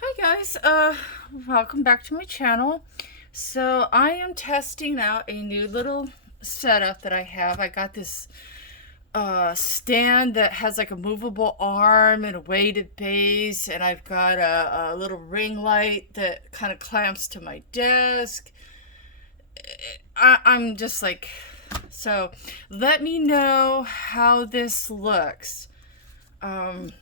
Hi guys, welcome back to my channel. So I am testing out a new little setup that I have. I got this stand that has like a movable arm and a weighted base, and I've got a little ring light that kind of clamps to my desk. I'm just like, so let me know how this looks. Um,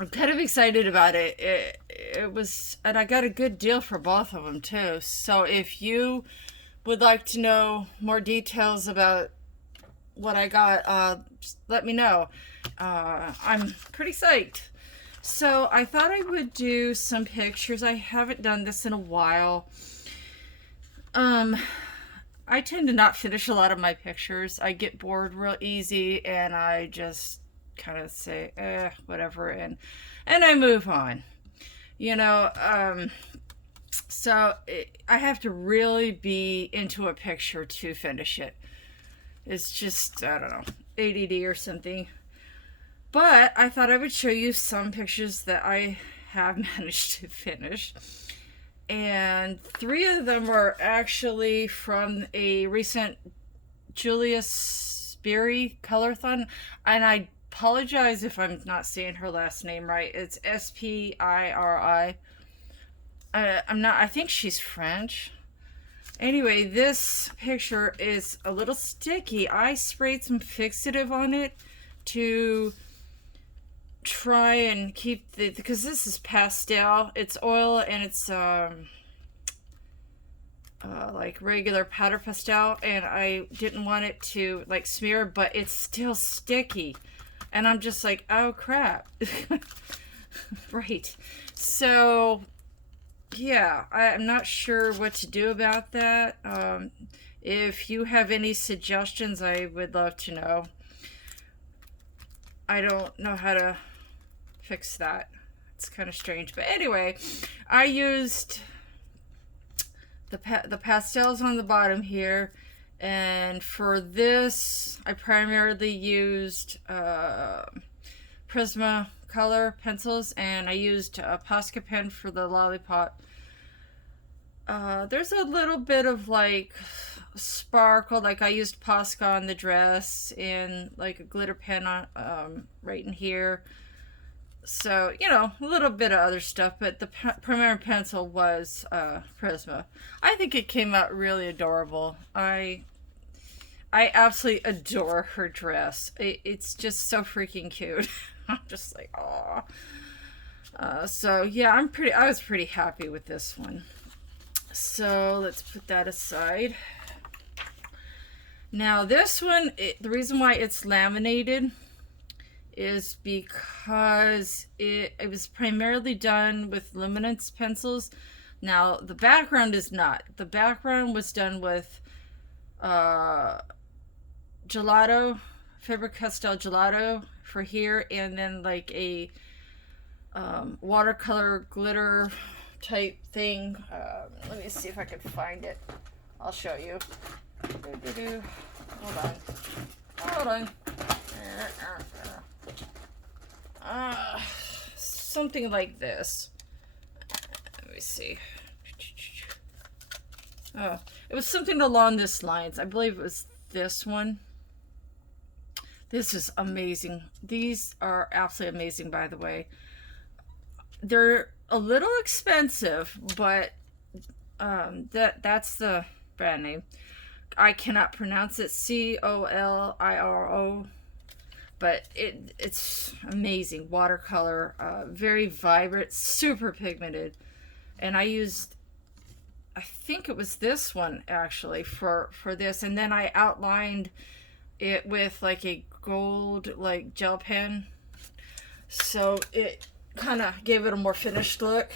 I'm kind of excited about it. It was, and I got a good deal for both of them too. So if you would like to know more details about what I got, just let me know. I'm pretty psyched. So I thought I would do some pictures. I haven't done this in a while. Um, I tend to not finish a lot of my pictures. I get bored real easy, and I just kind of say, whatever, and I move on. You know, I have to really be into a picture to finish it. It's just, I don't know, ADD or something. But I thought I would show you some pictures that I have managed to finish. And three of them are actually from a recent Julia Spiri colorathon. And I apologize if I'm not saying her last name right. It's Spiri. I'm not, I think she's French. Anyway, this picture is a little sticky. I sprayed some fixative on it to try and keep the, because this is pastel, it's oil, and it's like regular powder pastel, and I didn't want it to like smear, but it's still sticky, and I'm just like, oh crap. Right. So yeah, I'm not sure what to do about that. If you have any suggestions, I would love to know. I don't know how to fix that. It's kind of strange. But anyway, I used the pastels on the bottom here. And for this, I primarily used Prismacolor pencils, and I used a Posca pen for the lollipop. There's a little bit of like sparkle, like I used Posca on the dress and like a glitter pen on right in here. So, you know, a little bit of other stuff, but the primary pencil was Prisma. I think it came out really adorable. I absolutely adore her dress. It's just so freaking cute. I'm just like, oh. So yeah, I was pretty happy with this one. So let's put that aside. Now this one, the reason why it's laminated is because it was primarily done with luminance pencils. Now the background is not. The background was done with gelato, Faber-Castell gelato for here, and then like a watercolor glitter type thing. Let me see if I can find it. I'll show you. Hold on. Hold on. Something like this. Let me see. Oh, it was something along this lines. I believe it was this one. This is amazing. These are absolutely amazing, by the way. They're a little expensive, but that's the brand name. I cannot pronounce it. Coliro, but it's amazing watercolor, very vibrant, super pigmented, and I used, I think it was this one actually for this, and then I outlined it with like a gold like gel pen, so it kind of gave it a more finished look.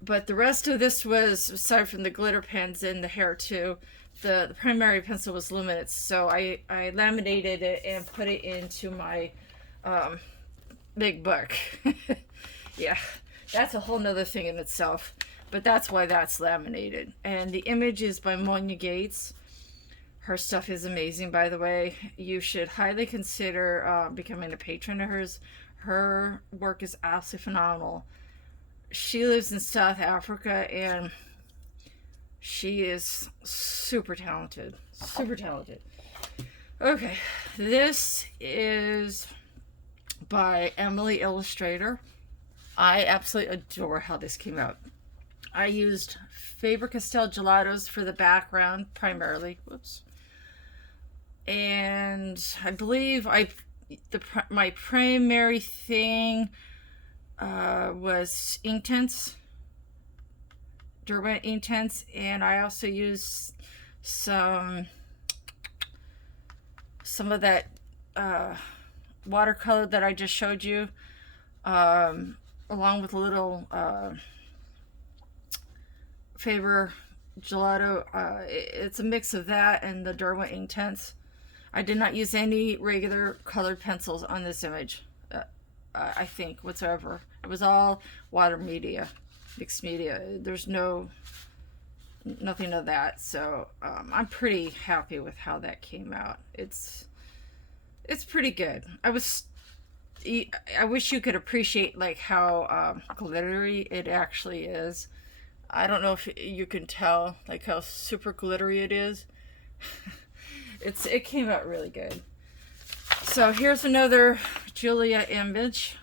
But the rest of this was, aside from the glitter pens and the hair too, the primary pencil was luminance, so I laminated it and put it into my big book. Yeah, that's a whole nother thing in itself, but that's why that's laminated. And the image is by Monia Gates. Her stuff is amazing, by the way. You should highly consider becoming a patron of hers. Her work is absolutely phenomenal. she lives in South Africa, and she is super talented. Super talented. Okay, this is by Emily Illustrator. I absolutely adore how this came out. I used Faber-Castell gelatos for the background primarily. Whoops. And I believe my primary thing was Inktense, Derwent Inktense, and I also used some of that watercolor that I just showed you, along with a little Faber gelato. It's a mix of that and the Derwent Inktense. I did not use any regular colored pencils on this image, I think, whatsoever. It was all water media, mixed media. There's nothing of that. So I'm pretty happy with how that came out. It's pretty good. I wish you could appreciate like how glittery it actually is. I don't know if you can tell like how super glittery it is. It came out really good. So here's another Julia image,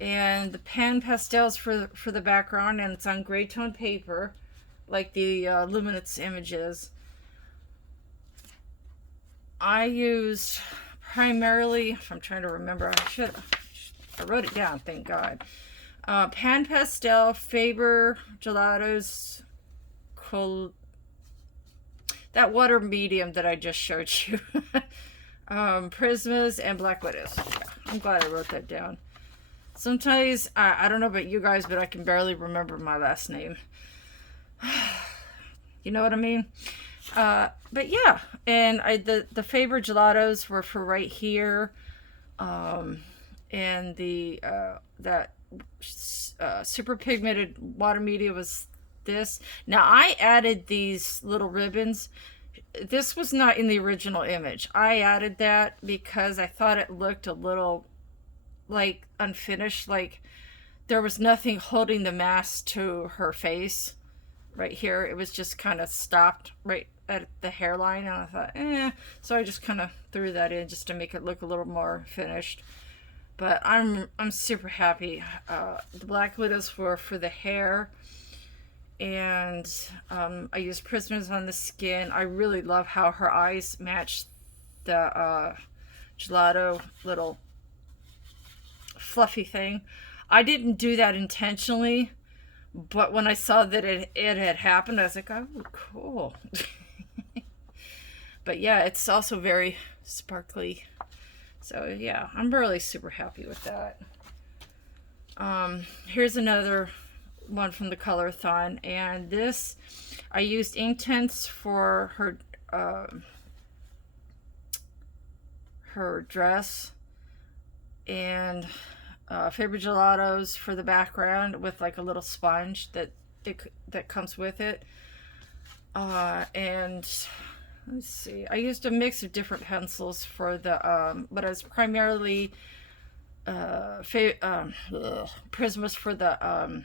and the pan pastels for the background, and it's on gray tone paper, like the Luminance images. I used primarily, if I'm trying to remember, I wrote it down, thank God. Pan pastel, Faber gelatos, that water medium that I just showed you. Prismas and Black Widows. Yeah, I'm glad I wrote that down. Sometimes, I don't know about you guys, but I can barely remember my last name. You know what I mean? But yeah, and the Faber gelatos were for right here. And the that super pigmented water media was this. Now I added these little ribbons. This was not in the original image. I added that because I thought it looked a little like unfinished, like there was nothing holding the mask to her face right here. It was just kind of stopped right at the hairline, and I thought, so I just kind of threw that in just to make it look a little more finished. But I'm super happy. The Black Widows were for the hair, and I used Prismas on the skin. I really love how her eyes match the gelato little fluffy thing. I didn't do that intentionally, but when I saw that it had happened, I was like, oh, cool. But yeah, it's also very sparkly. So yeah, I'm really super happy with that. Here's another one from the Colorathon, and this I used Inktense for her dress, and Faber gelatos for the background with like a little sponge that comes with it. And let's see, I used a mix of different pencils for the but I was primarily Prismas for the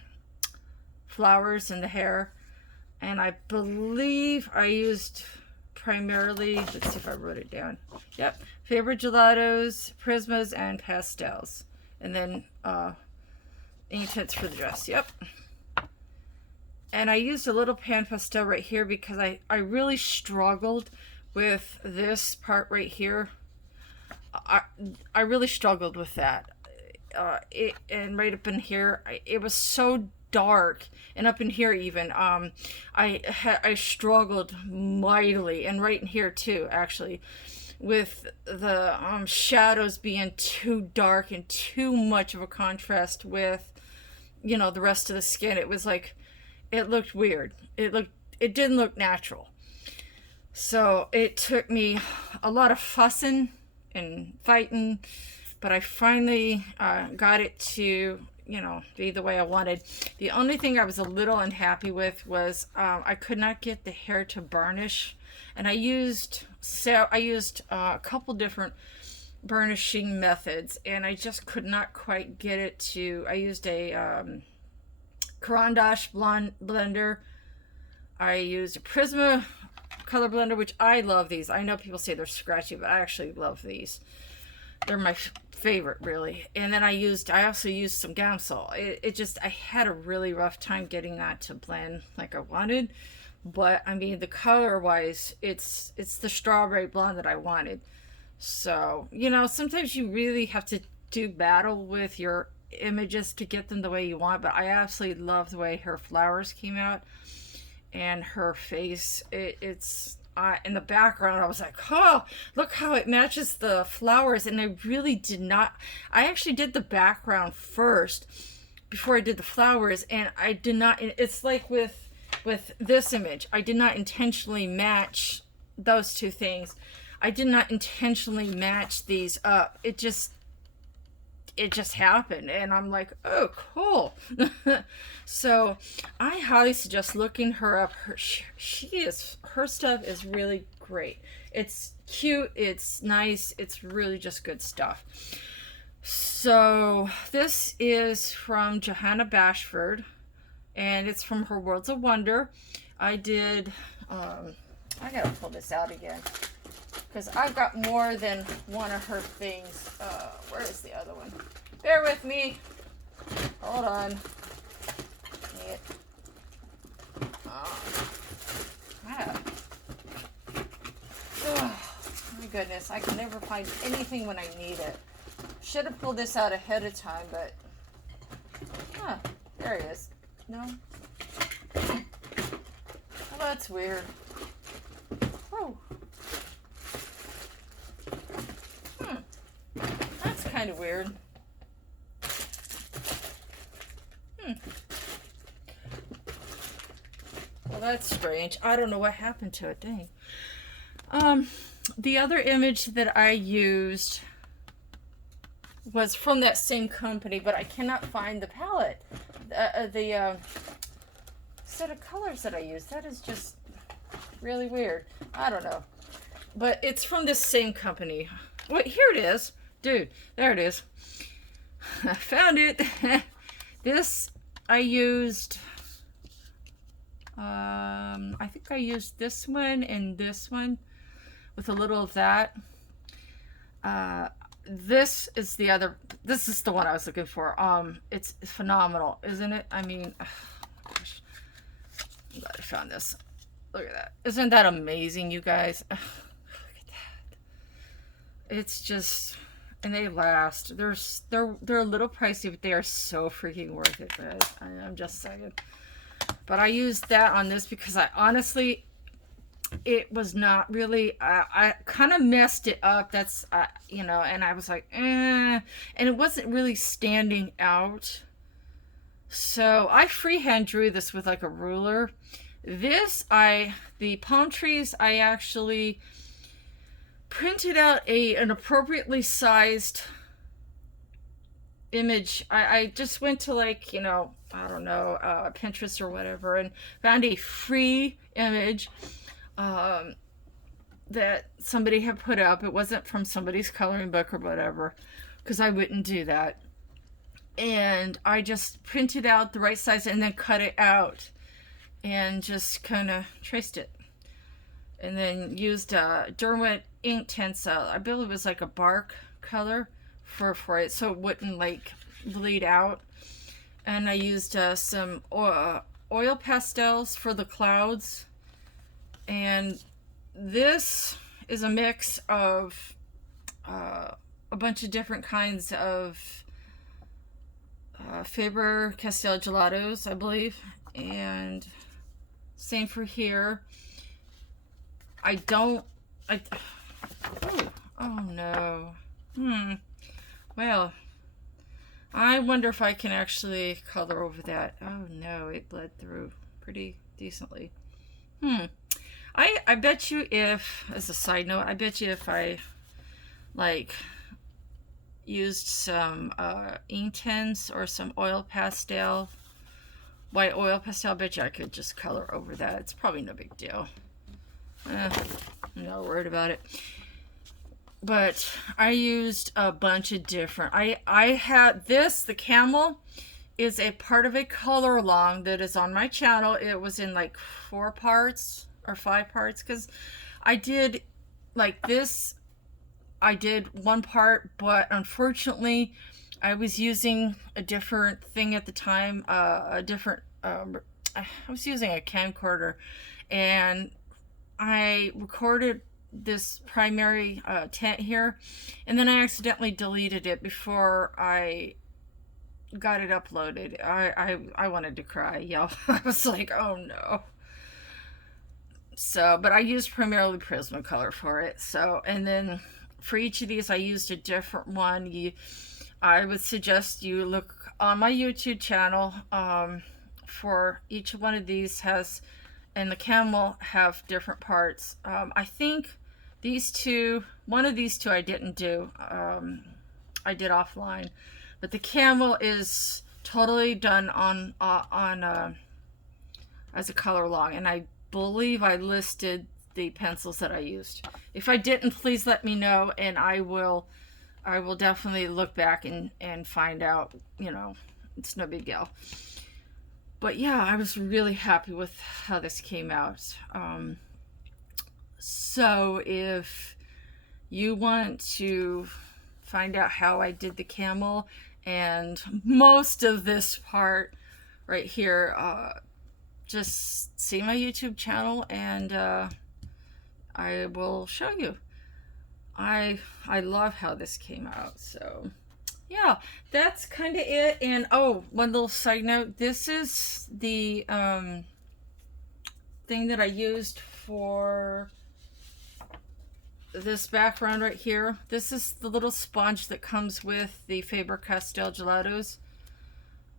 flowers and the hair, and I believe I used primarily, let's see if I wrote it down. Yep, Faber gelatos, Prismas, and pastels, and then Inktense for the dress. Yep. And I used a little pan pastel right here because I really struggled with this part right here. I really struggled with that. And right up in here, it was so dark, and up in here even, I struggled mightily, and right in here too, actually, with the shadows being too dark and too much of a contrast with, you know, the rest of the skin. It was like, it looked weird. It didn't look natural. So it took me a lot of fussing and fighting, but I finally got it to, you know, be the way I wanted. The only thing I was a little unhappy with was I could not get the hair to burnish, and I used a couple different burnishing methods, and I just could not quite get it to. I used a Caran d'Ache blonde blender. I used a Prisma color blender, which I love these. I know people say they're scratchy, but I actually love these. They're my favorite, really. And then I also used some Gamsol. It just, I had a really rough time getting that to blend like I wanted. But I mean, the color wise, it's the strawberry blonde that I wanted. So, you know, sometimes you really have to do battle with your images to get them the way you want. But I absolutely love the way her flowers came out and her face. It's in the background, I was like, oh, look how it matches the flowers. And I really did not, I actually did the background first before I did the flowers. And I did not, it's like with this image, I did not intentionally match those two things. I did not intentionally match these up. It just happened, and I'm like, oh, cool. So I highly suggest looking her up. Her stuff is really great. It's cute, it's nice, it's really just good stuff. So this is from Johanna Bashford, and it's from her Worlds of Wonder. I did, I gotta pull this out again, because I've got more than one of her things. Where is the other one? Bear with me. Hold on. Oh, my goodness. I can never find anything when I need it. Should have pulled this out ahead of time, but... there he is. No? Well, that's weird. Oh. That's kind of weird. Well, that's strange. I don't know what happened to it. Dang. The other image that I used was from that same company, but I cannot find the palette. The set of colors that I used. That is just really weird. I don't know. But it's from this same company. Wait, here it is. Dude, there it is. I found it. This I used, I think I used this one and this one with a little of that. This is the other, this is the one I was looking for. It's phenomenal, isn't it? I mean, oh my gosh. I'm glad I found this. Look at that. Isn't that amazing, you guys? Look at that. It's just... And they last. They're a little pricey, but they are so freaking worth it, guys. I'm just saying. But I used that on this because I honestly, it was not really. I kind of messed it up. That's you know, and I was like, and it wasn't really standing out. So I freehand drew this with like a ruler. The palm trees, I actually printed out an appropriately sized image. I just went to, like, you know, I don't know, Pinterest or whatever, and found a free image that somebody had put up. It wasn't from somebody's coloring book or whatever, because I wouldn't do that. And I just printed out the right size and then cut it out and just kind of traced it. And then used Derwent Inktense. I believe it was like a bark color for it, so it wouldn't like bleed out. And I used some oil pastels for the clouds. And this is a mix of a bunch of different kinds of Faber-Castell gelatos, I believe. And same for here. Oh no. Well, I wonder if I can actually color over that. Oh no, it bled through pretty decently. I bet you if, as a side note, I bet you if I like used some Inktense or some oil pastel, white oil pastel, I bet you I could just color over that. It's probably no big deal. I'm not worried about it. But I used a bunch of different, I had this, the camel, is a part of a color along that is on my channel. It was in like 4 parts or 5 parts, because I did like this. I did one part, but unfortunately I was using a different thing at the time, I was using a camcorder, and I recorded this primary tent here, and then I accidentally deleted it before I got it uploaded. I wanted to cry, yo. I was like, oh no. So, but I used primarily Prismacolor for it. So, and then for each of these, I used a different one. I would suggest you look on my YouTube channel. For each one of these has, and the camel have different parts. I think these two, one of these two I didn't do. I did offline, but the camel is totally done on as a color long, and I believe I listed the pencils that I used. If I didn't, please let me know, and I will definitely look back and find out. You know, it's no big deal. But yeah, I was really happy with how this came out. So if you want to find out how I did the camel and most of this part right here, just see my YouTube channel, and I will show you. I love how this came out. So yeah, that's kind of it. And oh, one little side note, this is the thing that I used for this background right here. This is the little sponge that comes with the Faber-Castell gelatos.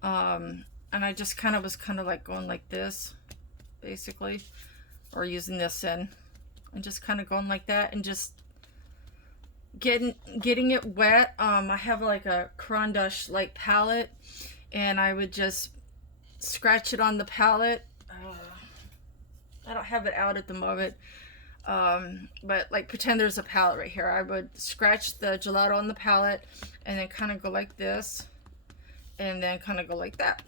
And I just was like going like this, basically, or using this in, and just kind of going like that, and just getting it wet. I have like a Caran d'Ache like palette, and I would just scratch it on the palette. I don't have it out at the moment, but like pretend there's a palette right here. I would scratch the gelato on the palette, and then kind of go like this, and then kind of go like that.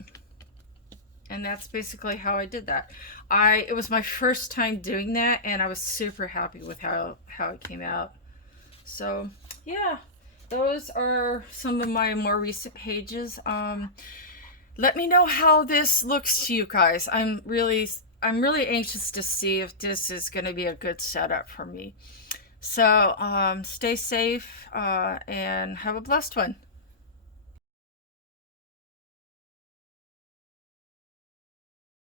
And that's basically how I did that. It was my first time doing that, and I was super happy with how it came out. So yeah, those are some of my more recent pages. Let me know how this looks to you guys. I'm really anxious to see if this is going to be a good setup for me. So stay safe and have a blessed one.